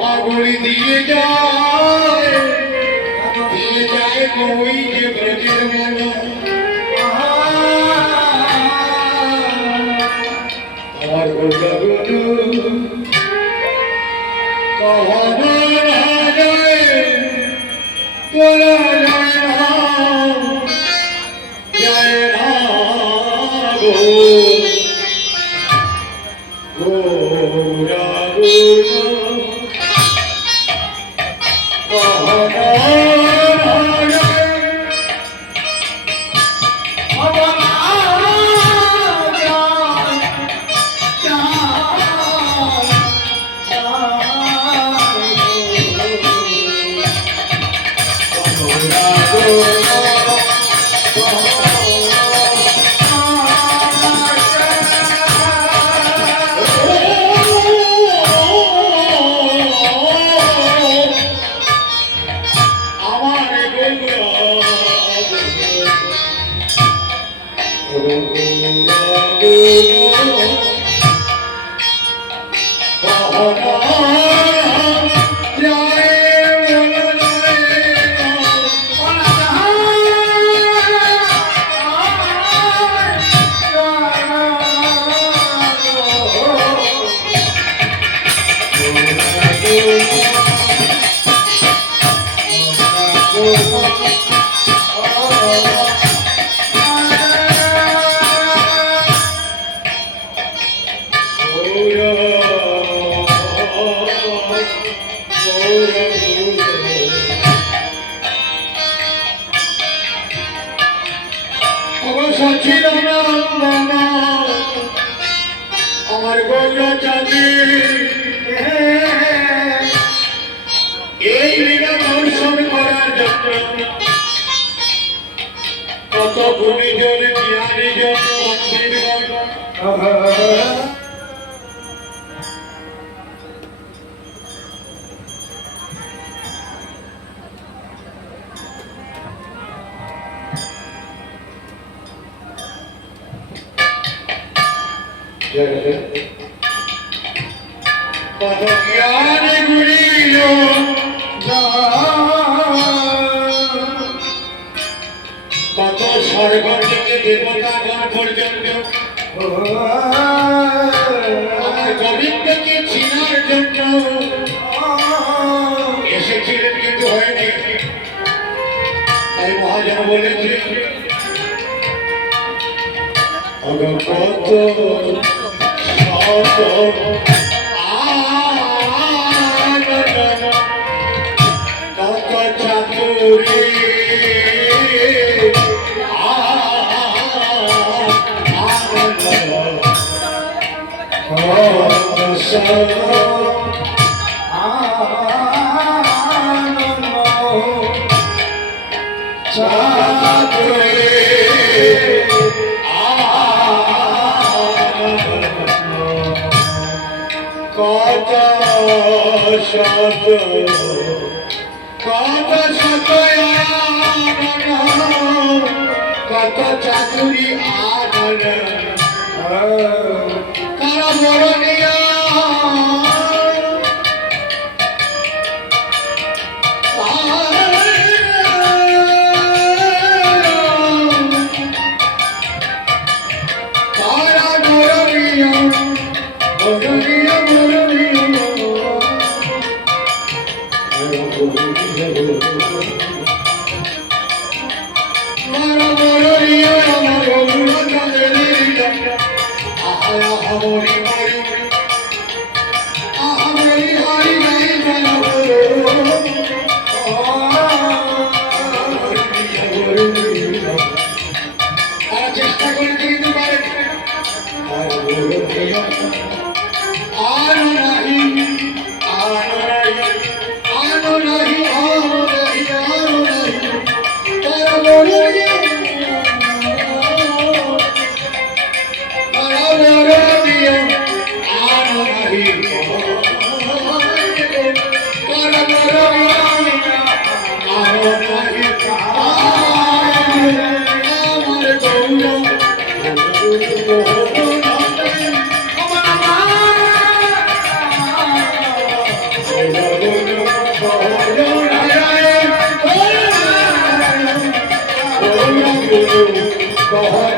হামাগুড়ি দিয়ে যায় ওই যে ব্রজের মেলা আমার গোটা গুরু কহনা যায় তোরা যায় না গো গোরা গুরু আমার গৌরা চাঁদি এই লীলা দর্শন করার জন্য কত গুণীজন জ্ঞানীজন পণ্ডিতগণ কত জ্ঞান গুলিল কত স্বর্গ থেকে দেবতাগণ পর্যন্ত আমার গোবিন্দকে চিনার জন্য এসেছিলেন, কিন্তু হয়নি। তাই মহাজন বলেছে কত কত চাতুরী কত শত কত চাতুরি আনন্দ তারা বরণিয়া তারা বরণিয়া বরণিয়া গহনা